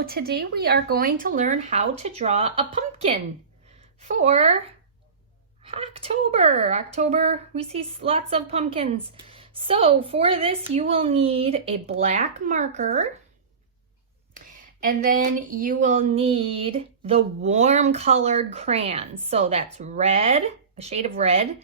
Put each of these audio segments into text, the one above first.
So today we are going to learn how to draw a pumpkin for October. October, we see lots of pumpkins. So for this, you will need a black marker, and then you will need the warm colored crayons. So that's red, a shade of red,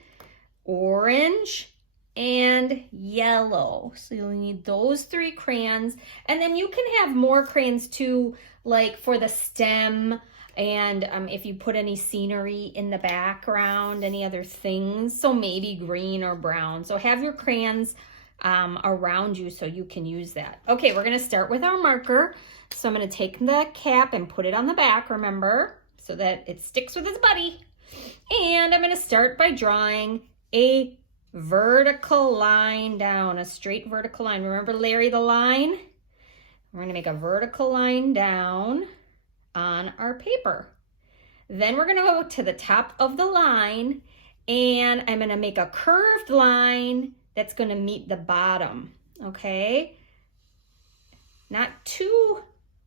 orange, and yellow. So you'll need those three crayons. And then you can have more crayons too, like for the stem, and if you put any scenery in the background, any other things, so maybe green or brown. So have your crayons around you so you can use that. Okay, we're gonna start with our marker. So I'm gonna take the cap and put it on the back, remember, so that it sticks with its buddy. And I'm gonna start by drawing a vertical line down, a straight vertical line. Remember Larry the Line? We're gonna make a vertical line down on our paper. Then we're gonna go to the top of the line, and I'm gonna make a curved line that's gonna meet the bottom, okay? Not too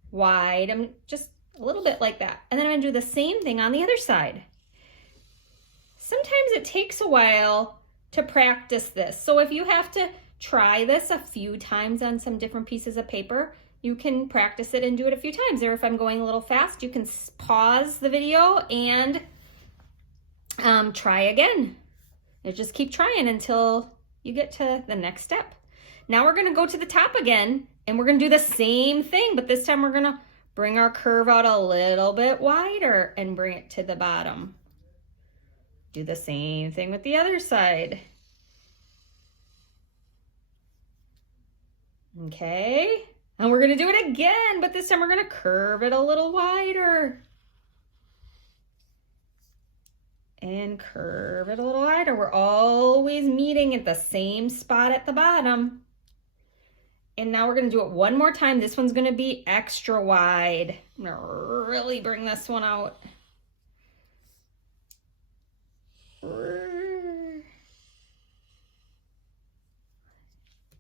wide, I'm just a little bit like that. And then I'm gonna do the same thing on the other side. Sometimes it takes a while to practice this. So if you have to try this a few times on some different pieces of paper, you can practice it and do it a few times. Or if I'm going a little fast, you can pause the video and try again. And just keep trying until you get to the next step. Now we're gonna go to the top again, and we're gonna do the same thing, but this time we're gonna bring our curve out a little bit wider and bring it to the bottom. Do the same thing with the other side. Okay, and we're gonna do it again, but this time we're gonna curve it a little wider. And curve it a little wider. We're always meeting at the same spot at the bottom. And now we're gonna do it one more time. This one's gonna be extra wide. I'm gonna really bring this one out.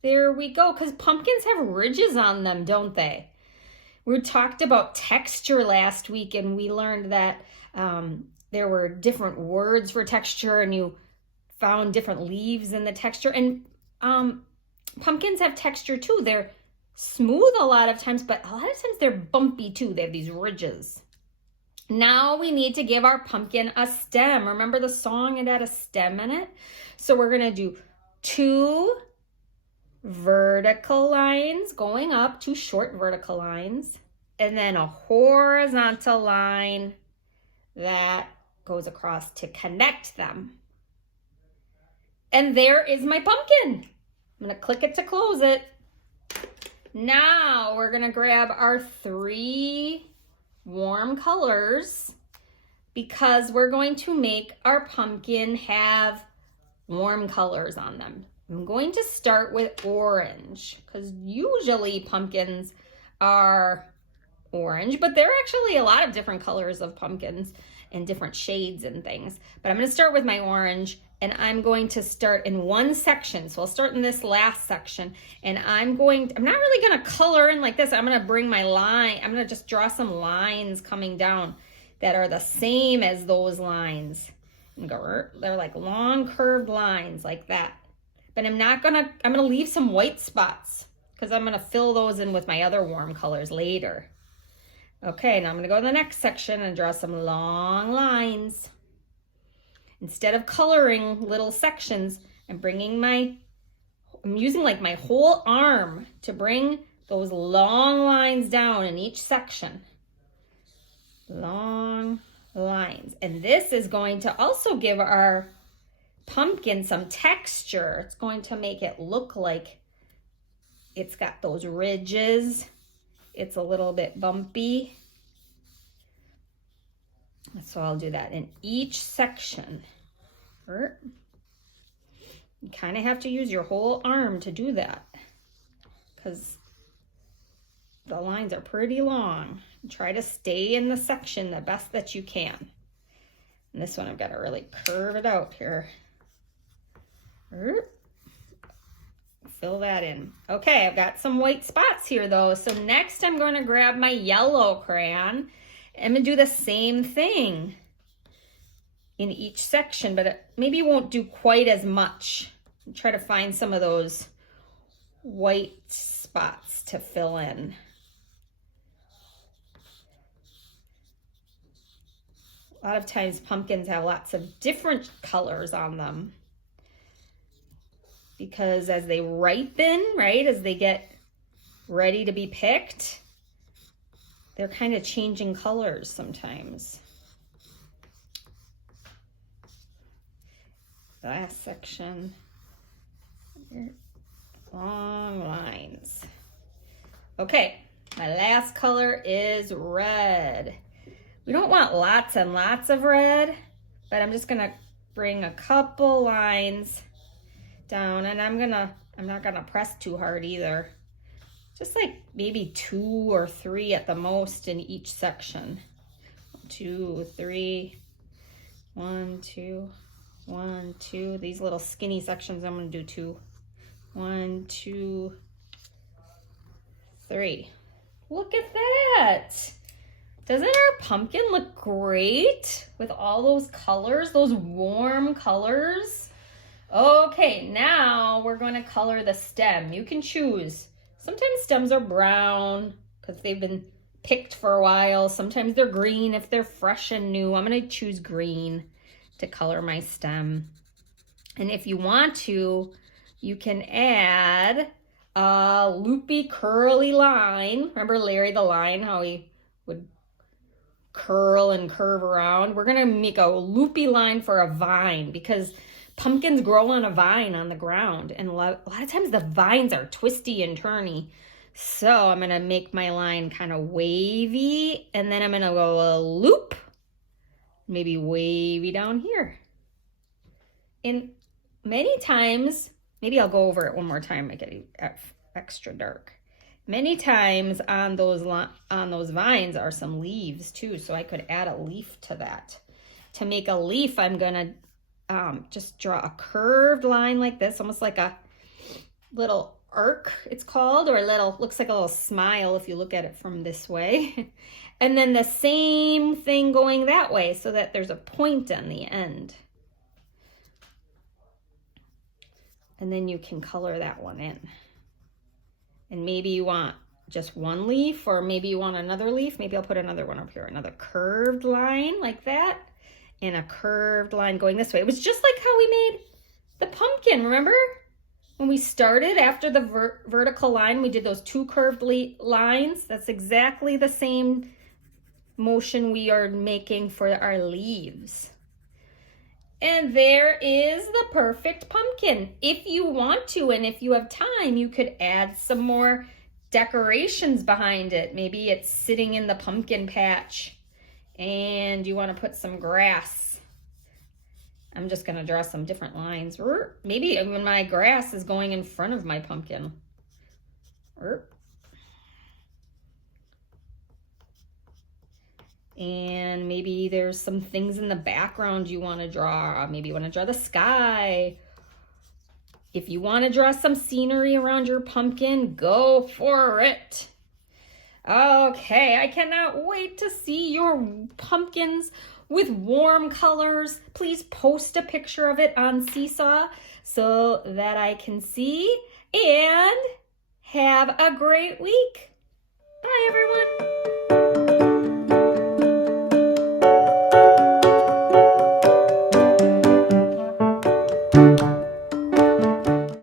There we go, because pumpkins have ridges on them, don't they? We talked about texture last week, and we learned that there were different words for texture, and you found different leaves in the texture. And pumpkins have texture too. They're smooth a lot of times, but a lot of times they're bumpy too. They have these ridges. Now we need to give our pumpkin a stem. Remember the song, it had a stem in it? So we're gonna do two vertical lines going up, two short vertical lines, and then a horizontal line that goes across to connect them. And there is my pumpkin. I'm gonna click it to close it. Now we're gonna grab our three warm colors, because we're going to make our pumpkin have warm colors on them. I'm going to start with orange, because usually pumpkins are orange, but there are actually a lot of different colors of pumpkins and different shades and things. But I'm going to start with my orange, and I'm going to start in one section. So I'll start in this last section, and I'm not really going to color in like this. I'm going to bring my line. I'm going to just draw some lines coming down that are the same as those lines. And they're like long curved lines like that. But I'm gonna leave some white spots, because I'm gonna fill those in with my other warm colors later. Okay, now I'm gonna go to the next section and draw some long lines. Instead of coloring little sections, I'm using like my whole arm to bring those long lines down in each section. Long lines. And this is going to also give our pumpkin some texture. It's going to make it look like it's got those ridges. It's a little bit bumpy. So I'll do that in each section. You kind of have to use your whole arm to do that, because the lines are pretty long. Try to stay in the section the best that you can. And this one I've got to really curve it out here. fill that in. Okay, I've got some white spots here though. So next I'm going to grab my yellow crayon. I'm going to do the same thing in each section, but it maybe won't do quite as much. Try to find some of those white spots to fill in. A lot of times pumpkins have lots of different colors on them because as they ripen, right, as they get ready to be picked, they're kind of changing colors sometimes. Last section, long lines. Okay, my last color is red. We don't want lots and lots of red, but I'm just gonna bring a couple lines down, and I'm not gonna press too hard either. Just like maybe 2 or 3 at the most in each section. 2, 3, 1, 2, 1, 2. These little skinny sections, I'm gonna do 2. 1, 2, 3. Look at that. Doesn't our pumpkin look great with all those colors, those warm colors? Okay, now we're going to color the stem. You can choose. Sometimes stems are brown because they've been picked for a while. Sometimes they're green if they're fresh and new. I'm going to choose green to color my stem. And if you want to, you can add a loopy curly line. Remember Larry the Lion, how he would curl and curve around? We're gonna make a loopy line for a vine because pumpkins grow on a vine on the ground, and a lot of times the vines are twisty and turny. So I'm gonna make my line kind of wavy, and then I'm gonna go a loop, maybe wavy down here. And many times, maybe I'll go over it one more time, make it extra dark. Many times on those vines are some leaves too, so I could add a leaf to that. To make a leaf, I'm gonna just draw a curved line like this, almost like a little arc, it's called, or a little, looks like a little smile if you look at it from this way. And then the same thing going that way so that there's a point on the end. And then you can color that one in. And maybe you want just one leaf, or maybe you want another leaf. Maybe I'll put another one up here, another curved line like that, and a curved line going this way. It was just like how we made the pumpkin, remember? When we started after the vertical line, we did those 2 curved lines. That's exactly the same motion we are making for our leaves. And there is the perfect pumpkin. If you want to, and if you have time, you could add some more decorations behind it. Maybe it's sitting in the pumpkin patch and you want to put some grass. I'm just going to draw some different lines. Or maybe even my grass is going in front of my pumpkin. And maybe there's some things in the background you want to draw. Maybe you want to draw the sky. If you want to draw some scenery around your pumpkin, go for it. Okay, I cannot wait to see your pumpkins with warm colors. Please post a picture of it on Seesaw so that I can see. And have a great week. Bye, everyone.